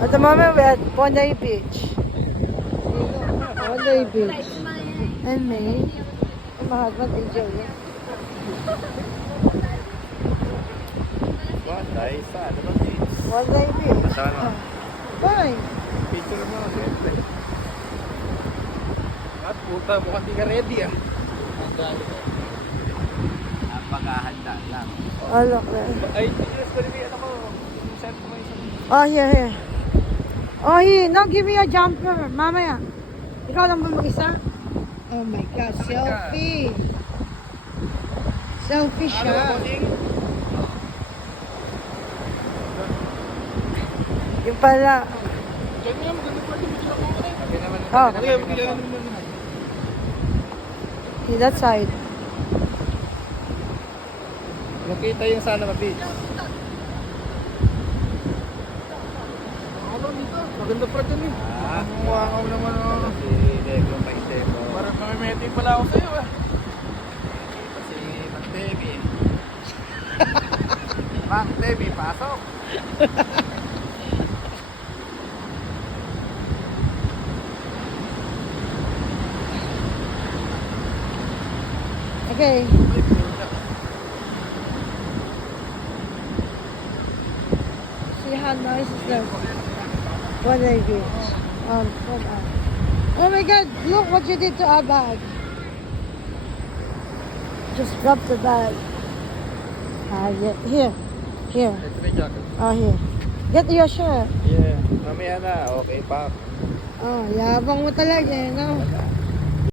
At the moment, we're at Bondi Beach. Bondi Beach. And me. And my husband, enjoy it. Bondi, saan? Ano beach? Bondi Beach. Saan mo? Fine. Picture mo, siyempre. At puta, mukhang di ka ready ah. Pag-ahanda lang. Oh, look there. Ay, yes, pwede may ano ko. Yung set ko may isang. Oh, here. Oh, here. No, give me a jumper. Mamaya. Ikaw lang ba mag-isa? Oh my God, selfie. Selfie siya. Yung pala. Diyan nga, maganda pa rin. Oh, Okay, bigyan naman naman. see that side. Nakita yung sana ma-beach. Ako dito, maganda pa rin eh. Wow naman oh. Si Dego, Mike Dego. Parang kamimeting pala ako sa'yo ah. Si Mang Devi. Mang Devi, pasok. Okay. See how nice is that? What they do? Hold on. Oh my God! Look what you did to our bag. Just drop the bag. Yeah. Here. Ito may jacket. Oh, here. Get your shirt. Yeah, mamaya na, okay pa. Oh, yabang mo talaga, eh, no?